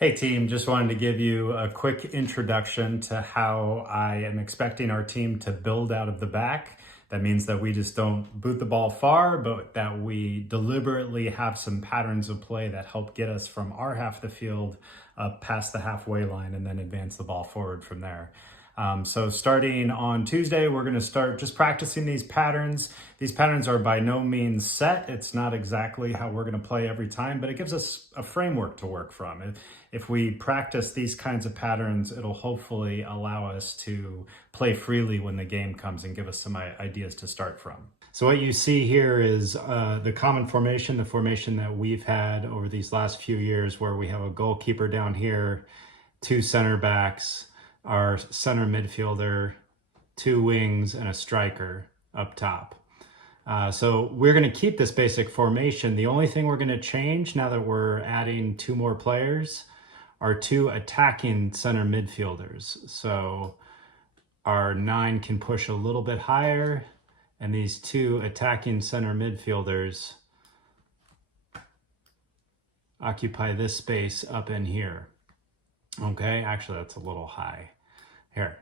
Hey team, just wanted to give you a quick introduction to how I am expecting our team to build out of the back. That means that we just don't boot the ball far, but that we deliberately have some patterns of play that help get us from our half of the field up past the halfway line and then advance the ball forward from there. So starting on Tuesday, we're going to start just practicing these patterns. These patterns are by no means set. It's not exactly how we're going to play every time, but it gives us a framework to work from. If we practice these kinds of patterns, it'll hopefully allow us to play freely when the game comes and give us some ideas to start from. So what you see here is the common formation, the formation that we've had over these last few years, where we have a goalkeeper down here, two center backs, our center midfielder, two wings, and a striker up top. So we're going to keep this basic formation. The only thing we're going to change now that we're adding two more players are two attacking center midfielders. So our 9 can push a little bit higher, and these two attacking center midfielders occupy this space up in here. Okay, actually that's a little high. Here.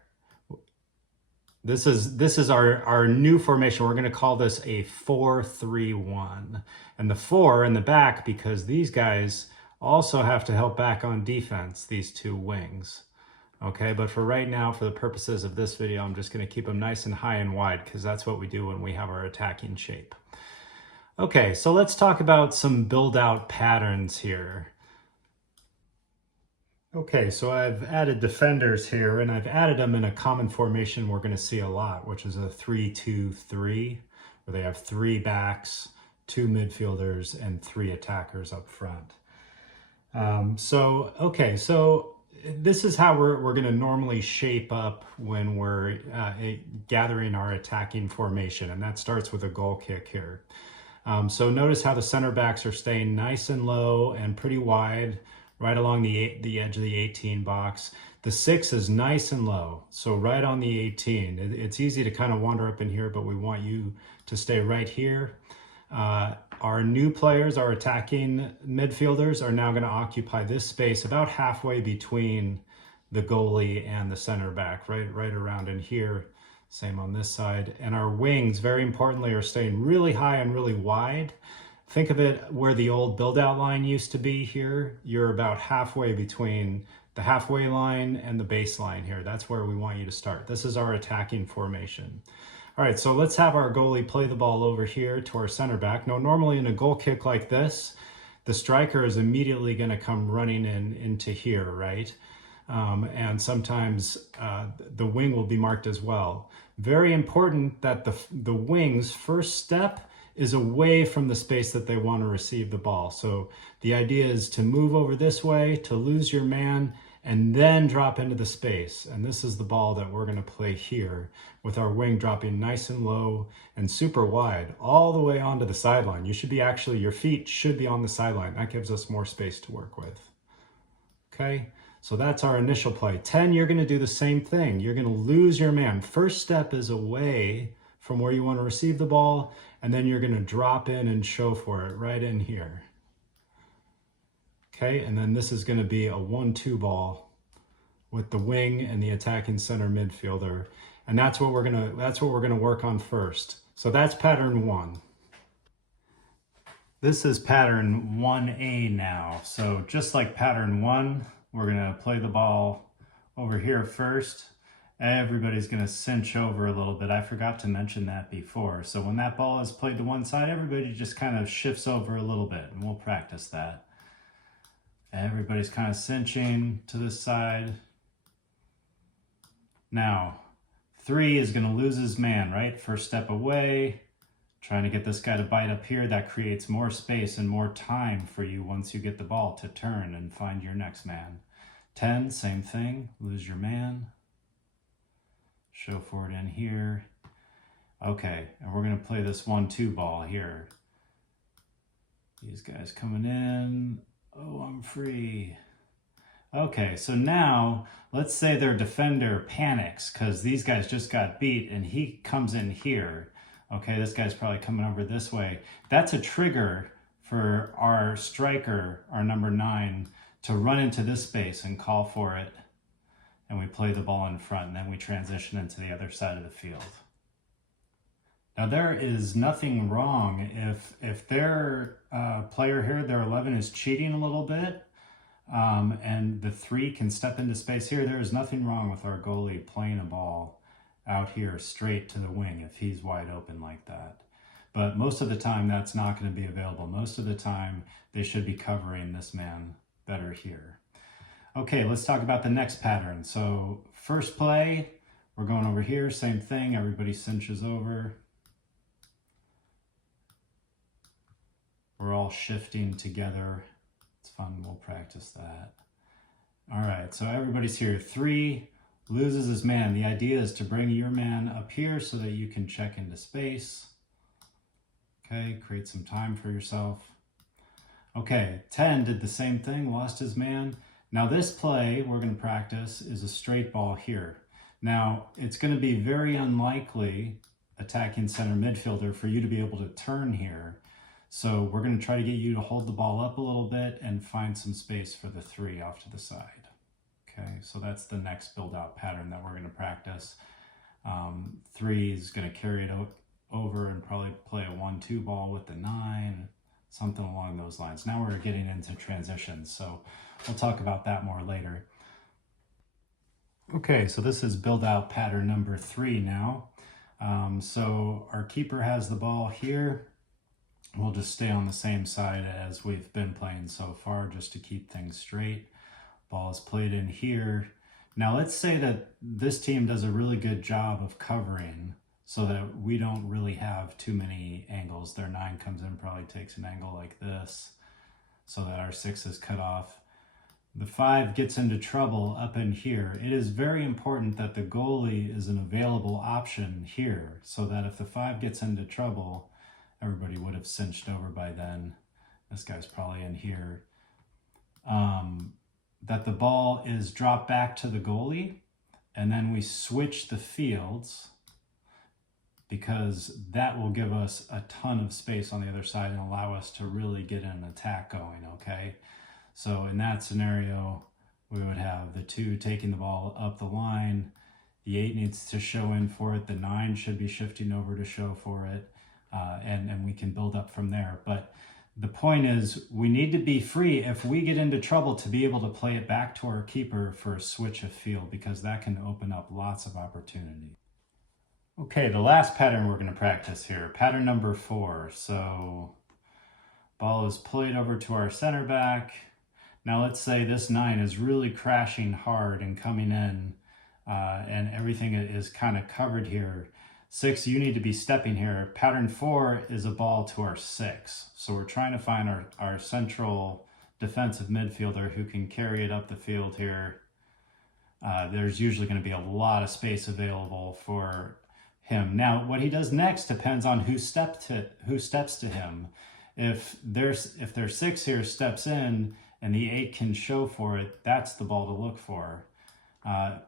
This is our new formation. We're going to call this a 4-3-1. And the 4 in the back, because these guys also have to help back on defense, these two wings. Okay, but for right now, for the purposes of this video, I'm just going to keep them nice and high and wide, because that's what we do when we have our attacking shape. Okay, so let's talk about some build-out patterns here. Okay, so I've added defenders here, and I've added them in a common formation we're going to see a lot, which is a 3-2-3, where they have 3 backs, 2 midfielders, and 3 attackers up front. So this is how we're going to normally shape up when we're gathering our attacking formation, and that starts with a goal kick here. So notice how the center backs are staying nice and low and pretty wide, right along the edge of the 18 box. The 6 is nice and low, so right on the 18. It's easy to kind of wander up in here, but we want you to stay right here. Our new players, our attacking midfielders, are now going to occupy this space about halfway between the goalie and the center back, right around in here. Same on this side. And our wings, very importantly, are staying really high and really wide. Think of it where the old build-out line used to be here. You're about halfway between the halfway line and the baseline here. That's where we want you to start. This is our attacking formation. All right, so let's have our goalie play the ball over here to our center back. Now, normally in a goal kick like this, the striker is immediately going to come running into here, right? And sometimes the wing will be marked as well. Very important that the wing's first step is away from the space that they want to receive the ball. So the idea is to move over this way, to lose your man, and then drop into the space. And this is the ball that we're going to play here, with our wing dropping nice and low and super wide, all the way onto the sideline. Your feet should be on the sideline. That gives us more space to work with. Okay, so that's our initial play. 10, you're going to do the same thing. You're going to lose your man. First step is away from where you want to receive the ball, and then you're going to drop in and show for it right in here. Okay, and then this is going to be a 1-2 ball with the wing and the attacking center midfielder, and that's what we're going to work on first. So that's pattern 1. This is pattern 1A now. So just like pattern 1, we're going to play the ball over here first. Everybody's going to cinch over a little bit. I forgot to mention that before. So when that ball is played to one side, everybody just kind of shifts over a little bit, and we'll practice that. Everybody's kind of cinching to this side. Now, 3 is going to lose his man, right? First step away, trying to get this guy to bite up here. That creates more space and more time for you once you get the ball to turn and find your next man. 10, same thing, lose your man. Show for it in here. Okay, and we're going to play this 1-2 ball here. These guys coming in. Oh, I'm free. Okay, so now let's say their defender panics because these guys just got beat and he comes in here. Okay, this guy's probably coming over this way. That's a trigger for our striker, our number 9, to run into this space and call for it, and we play the ball in front, and then we transition into the other side of the field. Now there is nothing wrong if their player here, their 11, is cheating a little bit, and the 3 can step into space here. There is nothing wrong with our goalie playing a ball out here straight to the wing if he's wide open like that. But most of the time that's not going to be available. Most of the time they should be covering this man better here. Okay, let's talk about the next pattern. So first play, we're going over here, same thing, everybody cinches over. We're all shifting together. It's fun, we'll practice that. All right, so everybody's here. 3 loses his man. The idea is to bring your man up here so that you can check into space. Okay, create some time for yourself. Okay, 10 did the same thing, lost his man. Now this play we're going to practice is a straight ball here. Now it's going to be very unlikely, attacking center midfielder, for you to be able to turn here. So we're going to try to get you to hold the ball up a little bit and find some space for the 3 off to the side. Okay, so that's the next build out pattern that we're going to practice. 3 is going to carry it over and probably play a 1-2 ball with the 9, something along those lines. Now we're getting into transitions, so we'll talk about that more later. Okay, so this is build out pattern number 3 now. So our keeper has the ball here. We'll just stay on the same side as we've been playing so far just to keep things straight. Ball is played in here. Now let's say that this team does a really good job of covering so that we don't really have too many angles. Their 9 comes in, probably takes an angle like this so that our 6 is cut off. The 5 gets into trouble up in here. It is very important that the goalie is an available option here so that if the 5 gets into trouble, everybody would have cinched over by then. This guy's probably in here. That the ball is dropped back to the goalie, and then we switch the fields because that will give us a ton of space on the other side and allow us to really get an attack going, okay? So in that scenario, we would have the 2 taking the ball up the line. The 8 needs to show in for it. The 9 should be shifting over to show for it. And we can build up from there. But the point is, we need to be free if we get into trouble to be able to play it back to our keeper for a switch of field, because that can open up lots of opportunity. Okay, the last pattern we're going to practice here, pattern number 4. So ball is played over to our center back. Now let's say this 9 is really crashing hard and coming in, and everything is kind of covered here. 6, you need to be stepping here. Pattern 4 is a ball to our 6. So we're trying to find our central defensive midfielder who can carry it up the field here. There's usually going to be a lot of space available for him. Now, what he does next depends on who steps to him. If their 6 here steps in and the 8 can show for it, that's the ball to look for.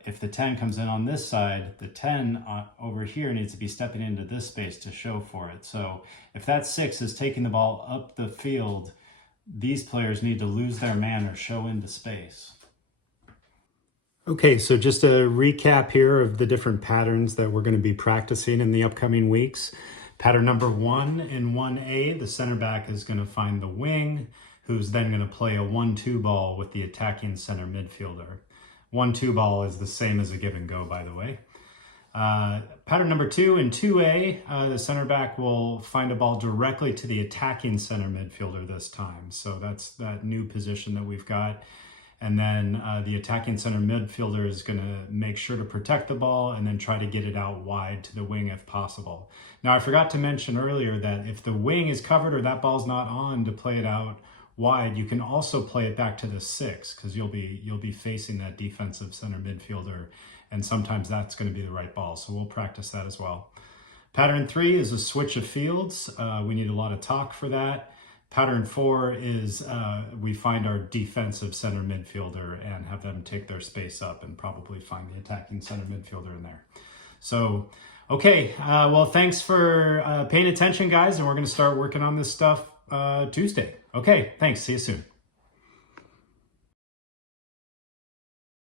If the 10 comes in on this side, the 10 over here needs to be stepping into this space to show for it. So if that 6 is taking the ball up the field, these players need to lose their man or show into space. Okay, so just a recap here of the different patterns that we're going to be practicing in the upcoming weeks. Pattern number 1 in 1A, the center back is going to find the wing, who's then going to play a 1-2 ball with the attacking center midfielder. 1-2 ball is the same as a give and go, by the way. Pattern number 2 in 2A, the center back will find a ball directly to the attacking center midfielder this time. So that's that new position that we've got. And then the attacking center midfielder is going to make sure to protect the ball and then try to get it out wide to the wing if possible. Now, I forgot to mention earlier that if the wing is covered or that ball's not on to play it out wide, you can also play it back to the 6 because you'll be facing that defensive center midfielder, and sometimes that's going to be the right ball. So we'll practice that as well. Pattern 3 is a switch of fields. We need a lot of talk for that. Pattern 4 is we find our defensive center midfielder and have them take their space up and probably find the attacking center midfielder in there. So, okay, well, thanks for paying attention, guys, and we're going to start working on this stuff Tuesday. Okay, thanks. See you soon.